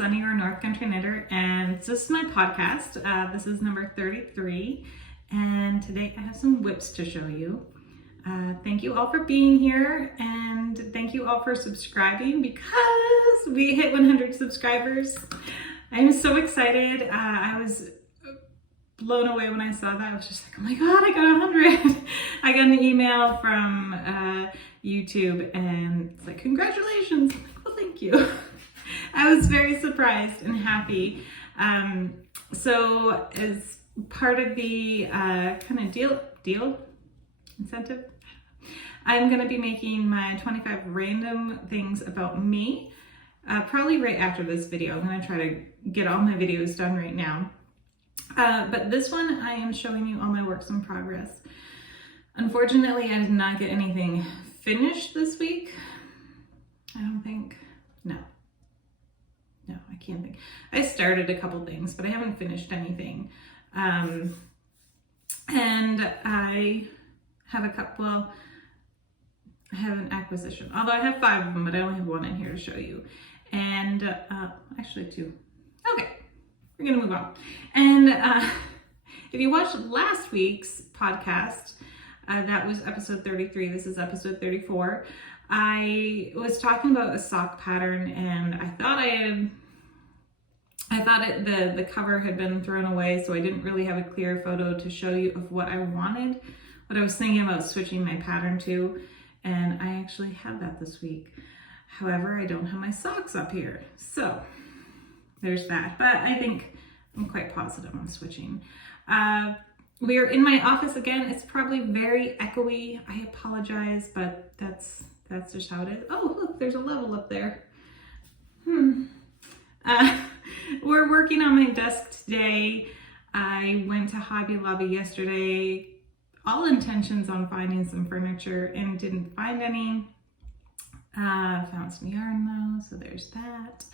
Sunny or North Country Knitter, and this is my podcast. This is number 33, and today I have some whips to show you. Thank you all for being here, and thank you all for subscribing because we hit 100 subscribers. I'm so excited. I was blown away when I saw that. I was just like, oh my god, I got 100. I got an email from YouTube and it's like, congratulations. I'm like, well, thank you. I was very surprised and happy. So as part of the kind of deal incentive, I'm going to be making my 25 random things about me, probably right after this video. I'm going to try to get all my videos done right now. But this one, I am showing you all my works in progress. Unfortunately, I did not get anything finished this week. I don't think. No, I can't think. I started a couple things, but I haven't finished anything. And I have a couple, well, I have an acquisition. Although I have 5 of them, but I only have 1 in here to show you. And actually 2. Okay. We're gonna move on. And if you watched last week's podcast, that was episode 33. This is episode 34. I was talking about a sock pattern, and I thought the cover had been thrown away, so I didn't really have a clear photo to show you of what I wanted, what I was thinking about switching my pattern to, and I actually have that this week. However, I don't have my socks up here, so there's that. But I think I'm quite positive I'm switching. We are in my office again. It's probably very echoey. I apologize, but that's just how it is. Oh, look, there's a level up there. We're working on my desk today. I went to Hobby Lobby yesterday, all intentions on finding some furniture, and didn't find any. Found some yarn though, so there's that.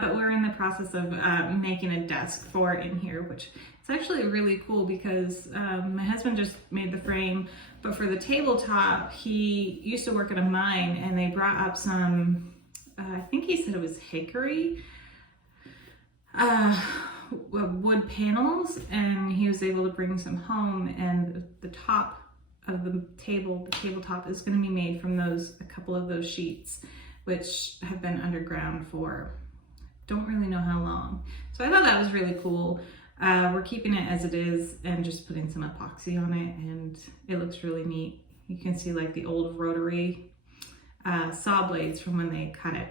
But we're in the process of making a desk for in here, which is actually really cool because my husband just made the frame, but for the tabletop, he used to work at a mine and they brought up some, I think he said it was hickory, wood panels, and he was able to bring some home, and the top of the tabletop is going to be made from a couple of those sheets, which have been underground for don't really know how long. So I thought that was really cool. We're keeping it as it is and just putting some epoxy on it, and it looks really neat. You can see like the old rotary saw blades from when they cut it.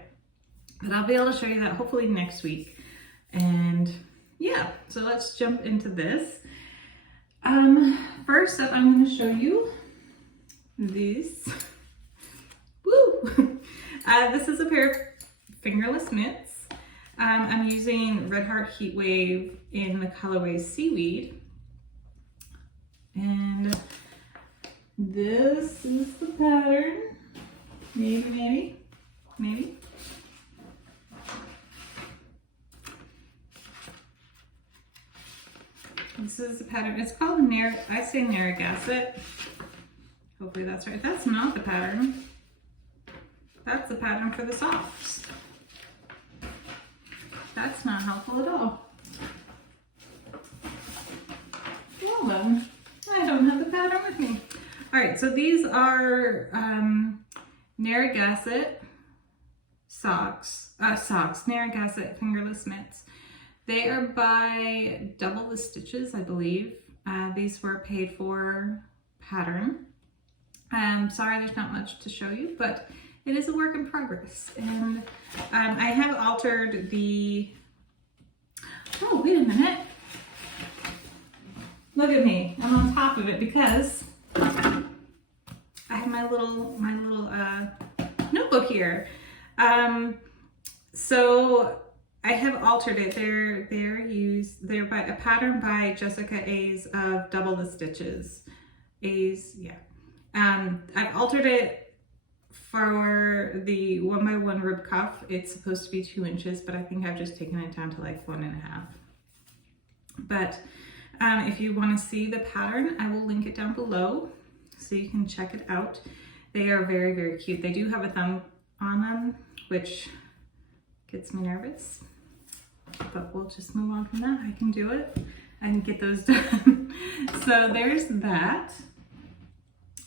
But I'll be able to show you that hopefully next week. And yeah, so let's jump into this. First up, I'm going to show you these. Woo! This is a pair of fingerless mitts. I'm using Red Heart Heat Wave in the colorway Seaweed. And this is the pattern. Maybe. This is the pattern. It's called Narragansett. Hopefully that's right. That's not the pattern. That's the pattern for the socks. That's not helpful at all. Well then, I don't have the pattern with me. All right, so these are Narragansett Narragansett fingerless mitts. They are by Double the Stitches, I believe. These were paid for pattern. Sorry there's not much to show you, but it is a work in progress. And I have altered the, oh, wait a minute. Look at me, I'm on top of it because I have my little notebook here. So I have altered it. They're by a pattern by Jessica A's of Double the Stitches. I've altered it for the 1x1 rib cuff. It's supposed to be 2 inches, but I think I've just taken it down to like 1.5. But if you want to see the pattern, I will link it down below so you can check it out. They are very, very cute. They do have a thumb on them, which gets me nervous. but we'll just move on from that. I can do it. I can get those done. So there's that.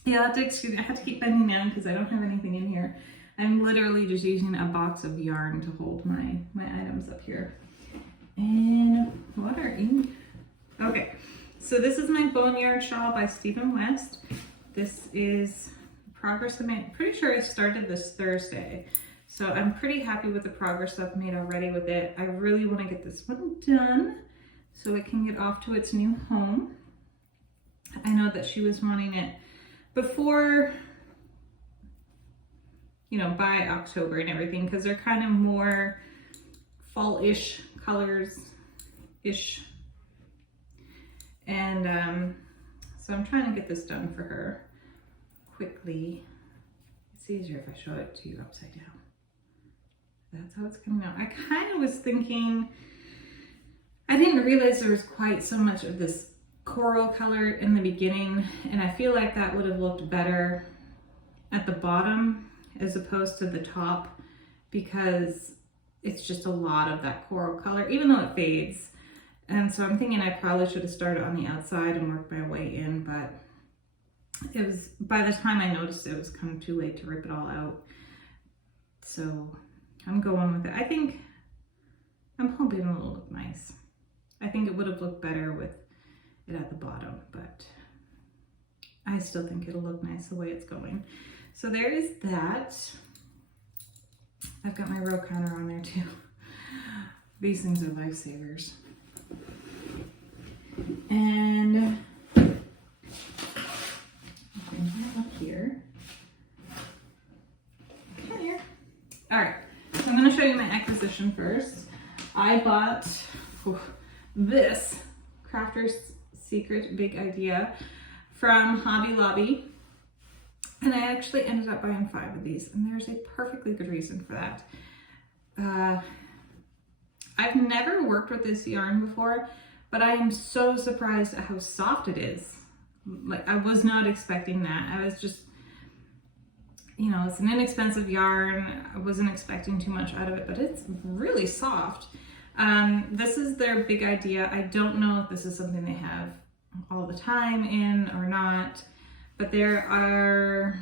Yeah, I have to keep bending down because I don't have anything in here. I'm literally just using a box of yarn to hold my items up here. And water ink. Okay, so this is my Boneyard shawl by Stephen West. This is progress I made. Pretty sure I started this Thursday. So I'm pretty happy with the progress I've made already with it. I really want to get this one done so it can get off to its new home. I know that she was wanting it before, you know, by October and everything, because they're kind of more fall-ish colors-ish. And so I'm trying to get this done for her quickly. It's easier if I show it to you upside down. That's how it's coming out. I kind of was thinking, I didn't realize there was quite so much of this coral color in the beginning, and I feel like that would have looked better at the bottom as opposed to the top, because it's just a lot of that coral color, even though it fades. And so I'm thinking I probably should have started on the outside and worked my way in, but it was, by the time I noticed it was kind of too late to rip it all out. So I'm going with it. I'm hoping it will look nice. I think it would have looked better with it at the bottom, but I still think it'll look nice the way it's going. So there is that. I've got my row counter on there too. These things are lifesavers. And bring that up here. Come here. All right, so I'm gonna show you my acquisition first. I bought this Crafter's Secret Big Idea from Hobby Lobby. And I actually ended up buying 5 of these, and there's a perfectly good reason for that. I've never worked with this yarn before, but I am so surprised at how soft it is. Like, I was not expecting that. I was just, you know, it's an inexpensive yarn. I wasn't expecting too much out of it, but it's really soft. This is their Big Idea. I don't know if this is something they have all the time in or not, but there are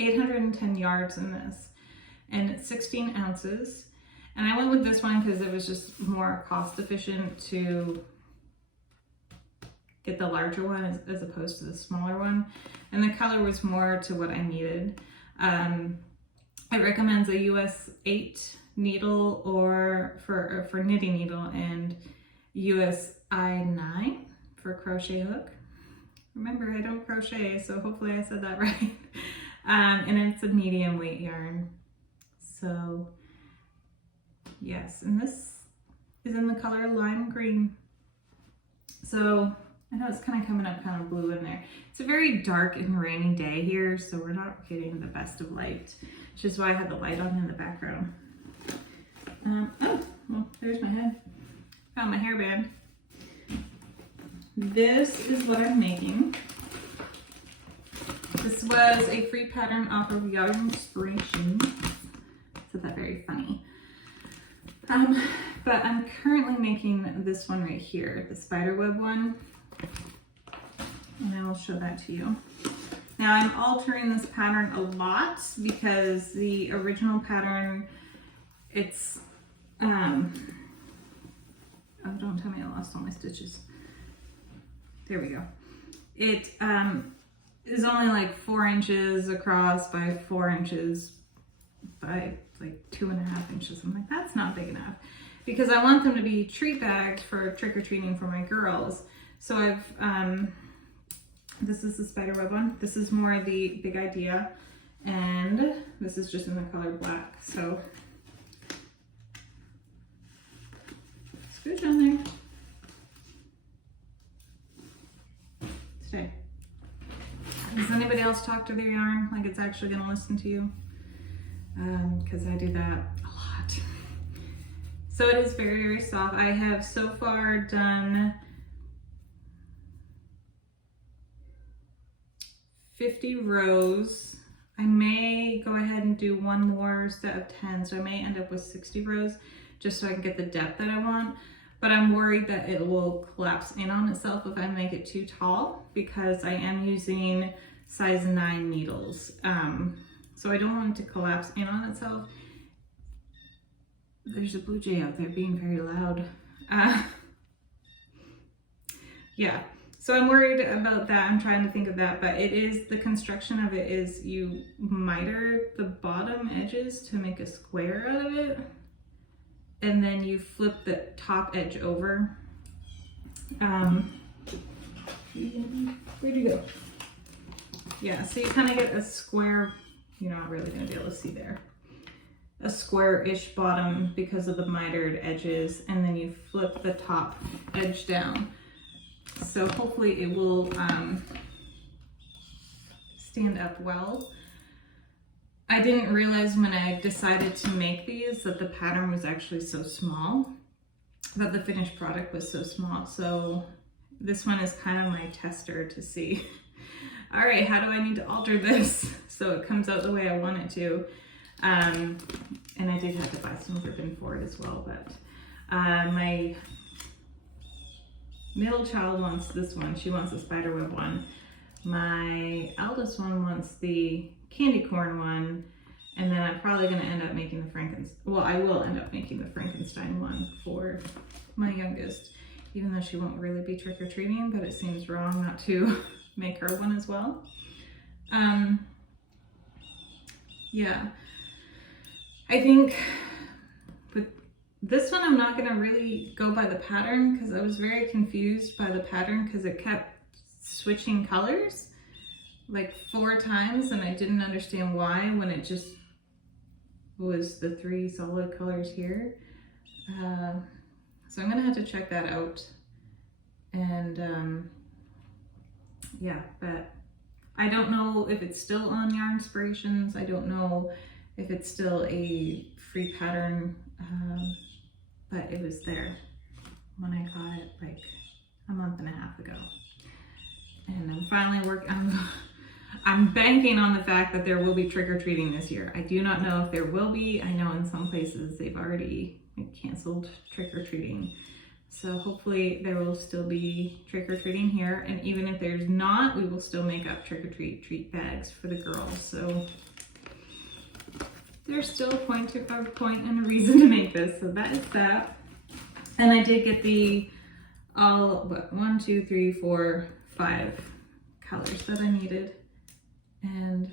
810 yards in this, and it's 16 ounces. And I went with this one because it was just more cost efficient to get the larger one as opposed to the smaller one. And the color was more to what I needed. It recommends a US 8 needle or for knitting needle, and US I9 for crochet hook. Remember, I don't crochet, so hopefully I said that right. And it's a medium weight yarn. So yes, and this is in the color lime green. So I know it's kind of coming up kind of blue in there. It's a very dark and rainy day here, so we're not getting the best of light, which is why I had the light on in the background. Oh, well, there's my head. Found my hairband. This is what I'm making. This was a free pattern off of Yarn Inspiration. Isn't that very funny? But I'm currently making this one right here, the spiderweb one. And I will show that to you. Now I'm altering this pattern a lot because the original pattern, it's, oh, don't tell me I lost all my stitches. There we go. It is only like 4 inches across by 4 inches by like 2.5 inches. I'm like, that's not big enough, because I want them to be treat bagged for trick-or-treating for my girls. So I've, this is the spiderweb one. This is more the Big Idea, and this is just in the color black. So scooch on there. Today. Does anybody else talk to their yarn like it's actually going to listen to you? Because I do that a lot. So it is very, very soft. I have so far done 50 rows. I may go ahead and do one more set of 10, so I may end up with 60 rows just so I can get the depth that I want. But I'm worried that it will collapse in on itself if I make it too tall, because I am using size 9 needles. So I don't want it to collapse in on itself. There's a blue jay out there being very loud. Yeah, so I'm worried about that. I'm trying to think of that, but it is, the construction of it is you miter the bottom edges to make a square out of it, and then you flip the top edge over. Where'd you go? Yeah, so you kind of get a square, you're not really gonna be able to see there, a square-ish bottom because of the mitered edges, and then you flip the top edge down. So hopefully it will stand up well. I didn't realize when I decided to make these that the pattern was actually so small, that the finished product was so small. So this one is kind of my tester to see, all right, how do I need to alter this so it comes out the way I want it to? And I did have to buy some ribbon for it as well, but my middle child wants this one. She wants the spiderweb one. My eldest one wants the candy corn one, and then I'm probably going to end up making the I will end up making the Frankenstein one for my youngest, even though she won't really be trick-or-treating, but it seems wrong not to make her one as well. Yeah, I think with this one I'm not going to really go by the pattern, because I was very confused by the pattern because it kept switching colors like 4 times, and I didn't understand why when it just was the 3 solid colors here. So I'm gonna have to check that out. And yeah, but I don't know if it's still on Yarn Inspirations. I don't know if it's still a free pattern, but it was there when I got it like a month and a half ago. And I'm finally I'm banking on the fact that there will be trick-or-treating this year. I do not know if there will be. I know in some places they've already canceled trick-or-treating. So hopefully there will still be trick-or-treating here. And even if there's not, we will still make up trick-or-treat bags for the girls. So there's still a point and a reason to make this. So that is that. And I did get the 1, 2, 3, 4, 5 colors that I needed. And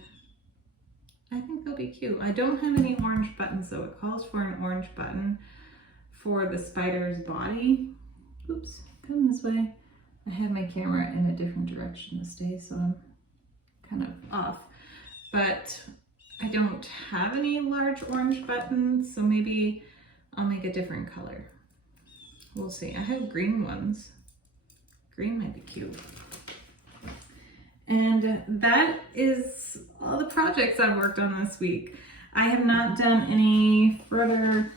I think they'll be cute. I don't have any orange buttons, so it calls for an orange button for the spider's body. Oops, come this way. I have my camera in a different direction this day, so I'm kind of off. But I don't have any large orange buttons, so maybe I'll make a different color. We'll see. I have green ones. Green might be cute. And that is all the projects I've worked on this week. I have not done any further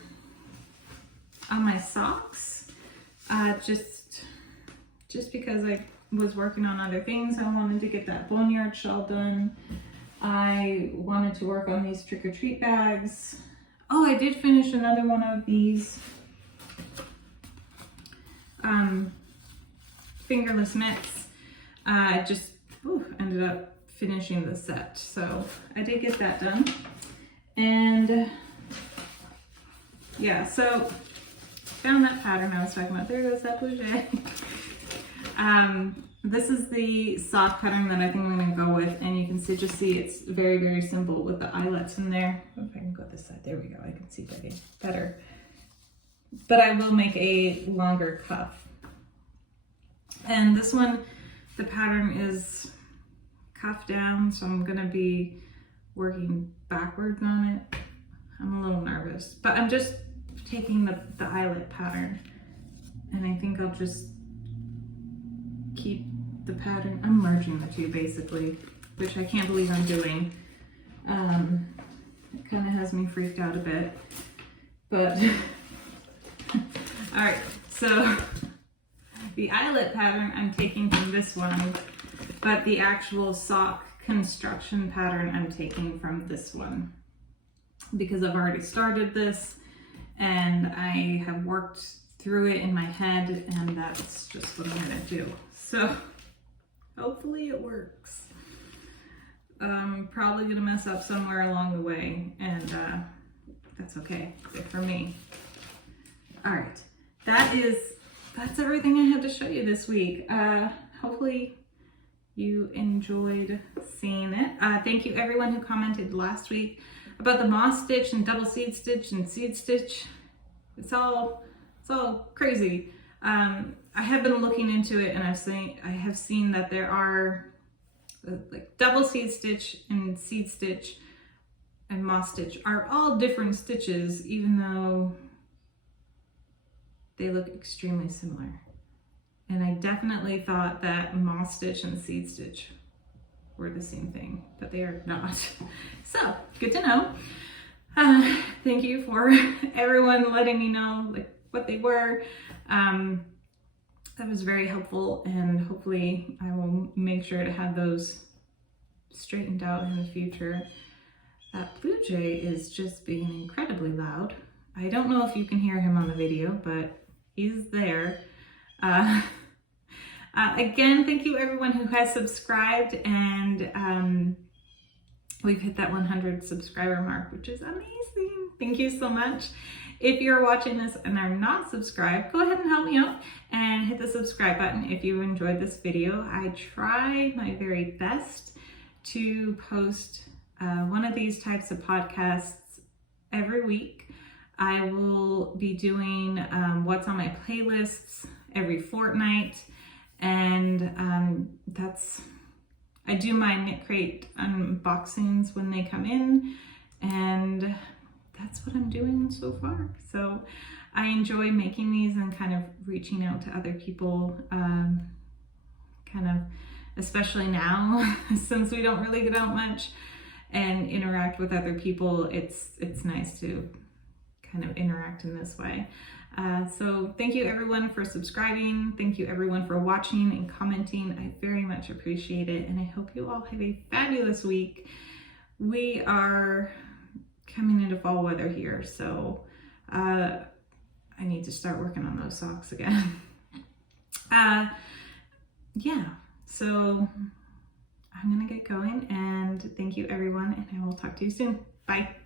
on my socks, just because I was working on other things. I wanted to get that boneyard shawl done. I wanted to work on these trick-or-treat bags. Oh, I did finish another one of these fingerless mitts. Just ended up finishing the set, so I did get that done. And yeah, so found that pattern I was talking about. There goes that blue jay. This is the sock pattern that I think I'm going to go with, and you can just see it's very, very simple with the eyelets in there. If I can go this side, there we go. I can see better. But I will make a longer cuff. And this one, the pattern is cuff down, so I'm going to be working backwards on it. I'm a little nervous, but I'm just taking the eyelet pattern, and I think I'll just keep the pattern. I'm merging the two basically, which I can't believe I'm doing. It kind of has me freaked out a bit, but all right, so the eyelet pattern I'm taking from this one, but the actual sock construction pattern I'm taking from this one, because I've already started this and I have worked through it in my head, and that's just what I'm gonna do. So hopefully it works. I'm probably gonna mess up somewhere along the way, and that's okay, good for me. All right, that's everything I had to show you this week. Hopefully you enjoyed seeing it. Thank you everyone who commented last week about the moss stitch and double seed stitch and seed stitch. It's all crazy. I have been looking into it, and I have seen that there are like double seed stitch and seed stitch and moss stitch are all different stitches, even though they look extremely similar. And I definitely thought that moss stitch and seed stitch were the same thing, but they are not. So good to know. Thank you for everyone letting me know like what they were. That was very helpful, and hopefully I will make sure to have those straightened out in the future. That blue jay is just being incredibly loud. I don't know if you can hear him on the video, but he's there. Again, thank you everyone who has subscribed, and we've hit that 100 subscriber mark, which is amazing. Thank you so much. If you're watching this and are not subscribed, go ahead and help me out and hit the subscribe button if you enjoyed this video. I try my very best to post one of these types of podcasts every week. I will be doing what's on my playlists every fortnight, and I do my Knit Crate unboxings when they come in, and that's what I'm doing so far. So I enjoy making these and kind of reaching out to other people, especially now since we don't really get out much and interact with other people. It's nice to kind of interact in this way. So thank you everyone for subscribing. Thank you everyone for watching and commenting. I very much appreciate it, and I hope you all have a fabulous week. We are coming into fall weather here, so I need to start working on those socks again. Yeah, so I'm gonna get going, and thank you everyone, and I will talk to you soon. Bye.